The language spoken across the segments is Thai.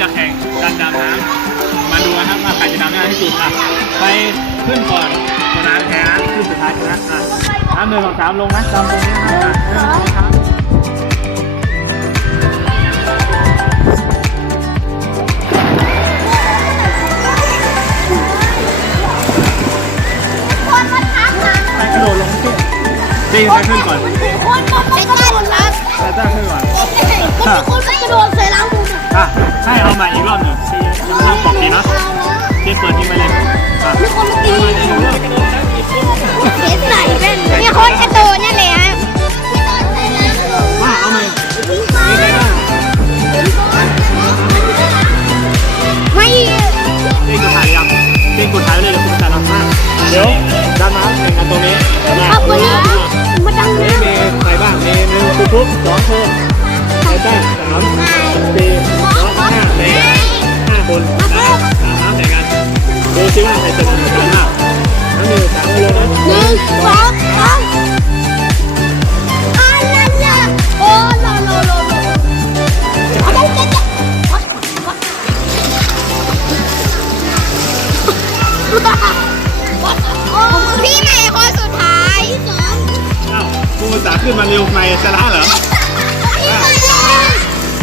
จะแข่งกันดำน้ำมาดูนะครับว่าใครจะดำได้ที่สุดอะไปขึ้นก่อนชนะแพ้ขึ้นสุดท้ายชนะอะน้ำหนึ่งสองสามลงนะดำตรงนี้นะอะหนึ่งสองสามคนมาทักมาไปกระโดดลงที่ตีไปขึ้นก่อนคนมาทักมาคนทักแต่ต้าขึ้นก่อนคนไปกระโดด ปุ๊บสองคนใครบ้างสามสี่ห้าเลยห้าคนนะสามน้ำแข่งกันดูซิว่าใครจะชนะบ้างน้ำหนึ่งสามเลยนะหนึ่งสองสามอะไรเนี่ยโอ้โลโลโลโลเอาไปเจ๊พี่ ขึ้นมาเร็วไม่ชนะเหรอ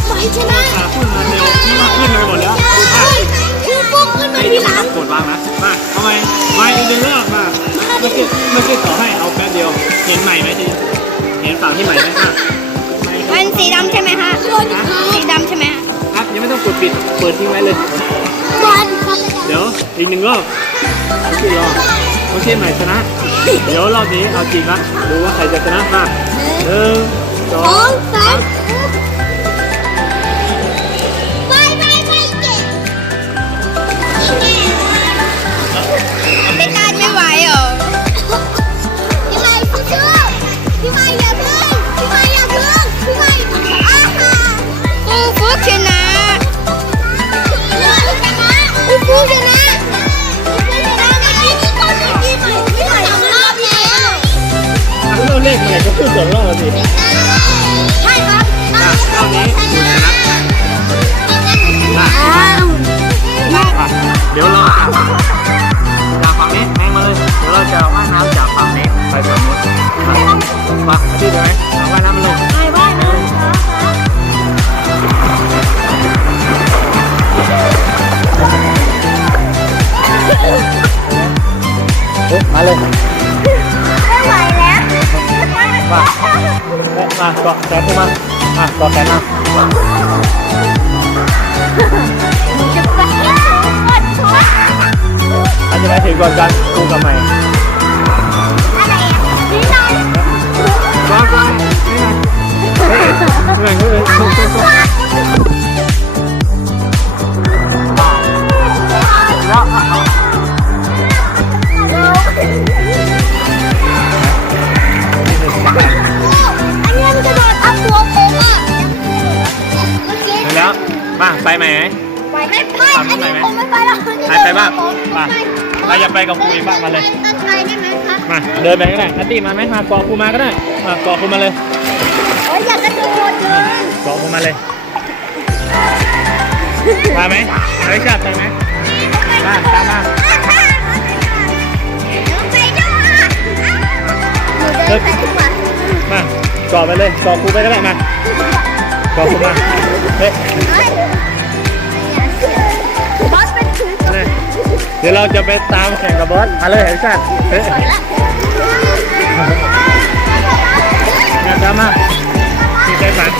ไม่ชนะอุตสาขึ้นมาเร็วที่ว่าขึ้นไปหมดแล้วคือปุ๊บขึ้นมาทีหลังกดวางนะมาทำไมไม่อีกหนึ่งรอบมาเมื่อกี้เมื่อกี้ต่อให้เอาแป๊บเดียว เห็นใหม่ไหมทีเห็นฝั่งที่ใหม่ไหมอะไม่คมัรับนสีดำใช่ไหมฮะสีดำใช่ไหมครับยังไม่ต้องกดปิดเปิดทิ้งไว้เลยบอลครับเดี๋ยวอีกหนึ่งรอบโอเครอบโอเคใหม่ชนะ เดี๋ยวรอบนี้เอาจริงละดูว่าใครจะชนะมาห นึ่ง เราเลขอะไรก็พูดสองรอบสิใช่ครับอะรอบนี้คุณชนะอะอ้าวอะเดี๋ยวเราจะจากฝั่งนี้แทงมาเลยเดี๋ยวเราจะว่ายน้ำจากฝั่งนี้ไปฝั่งนู้นอะมาที่ดูไหมว่ายน้ำมาลงไปบ้ายครับเฮ้ยมาเลย มาเอ๊ะมาเกาะแขนขึ้นมามาเกาะแขนมาจะไปกดชัวอันจะไปถึงก่อนกันกูกับใหม่ ไปไหม ไปไม่ไปอันนี้ผมไม่ไปแล้วใครไปบ้างมาใครอยากไปกับครูอีกบ้างมาเลยต้นไทยได้ไหมคะมาเดินไปก็ได้นัตตี้มาไหมมาเกาะครูมาก็ได้มาเกาะครูมาเลยโอ้ยอยากกระโดดเลยเกาะครูมาเลยมาไหมอริชาติไปไหมมาตามมาไปด้วยหนูเดินไปดีกว่ามาเกาะไปเลยเกาะครูไปก็ได้มาเกาะครูมาเฮ้ย ดี๋ยวเราจะไปตามแข่งกับบอสมาเลยอริชาติเฮ้ยมาตามมาที่ใจฝัน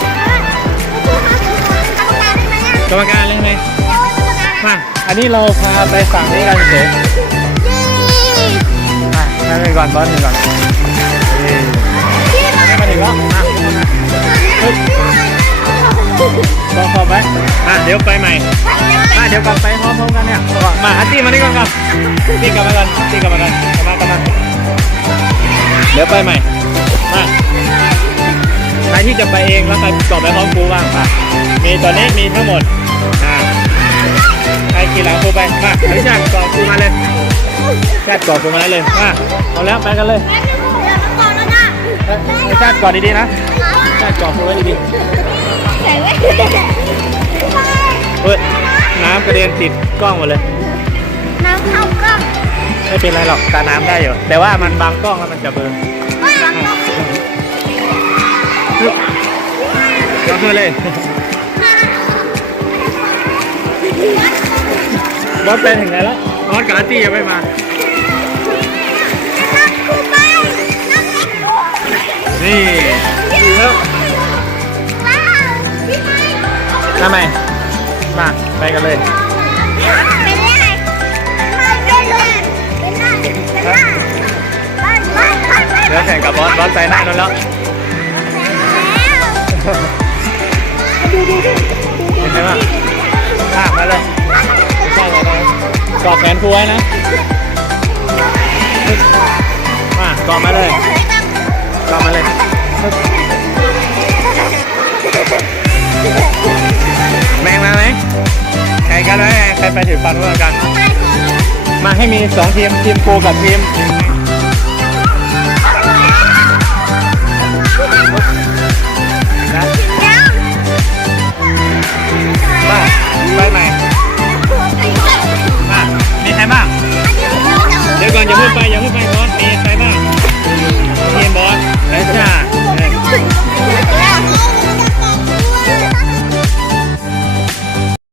กรรมการเลยไหมมาอันนี้เราพาไปฝั่งนี้กันเฉยมาให้ไปก่อนบอสหนึ่งก่อนมาถึงแล้วมาเฮ้ยกอขอบไว้อะเดี๋ยวไปใหม่ เดี๋ยวกลับไปพร้อมๆกันเนี่ยมาอาร์ตี้มานี่ก่อนครับตีกลับมากันตีกลับมากันกลับมากลับมาเดี๋ยวไปใหม่มาใครที่จะไปเองแล้วใครกลับไปพร้อมครูบ้างมามีตอนนี้มีทั้งหมดอ่าใครขี่หลังครูไปมาอนุญาตกอดครูมาเลยชาติกอดครูมาได้เลยมาเอาแล้วไปกันเลยเอ้ยเอ้ยชาติกอดดีๆนะชาติกอดครูไว้ดีๆเฮ้ย น้ำกระเด็นติดกล้องหมดเลย น้ำเข้ากล้องไม่เป็นไรหรอกตาน้ำได้อยู่แต่ว่ามันบังกล้องแล้วมันจะเบลอว่าเราก็คือเลยบอสไปถึงไหนแล้วบอสกับอาร์ตี้ยังไม่มานักคู่ไปนักเล็กนี่ถึงแล้วว้าวพี่ไม้ทำไม มา ไปกันเลยเป็นไงมาเป็นเลยเป็นหน้าเป็นหน้าไปไปไปไปเดี๋ยวแข่งกับบอสบอสไปหน้านู้นแล้วเห็นไหมว่าข้ามมาเลยไม่ใช่อะไรนะกอดแขนครูไว้นะ มากอดมาเลยกอดมาเลย กันไหมใครไปถึงฟันร่วมกัน มาให้มีสองทีมทีมครูกับทีมนะมาไปใหม่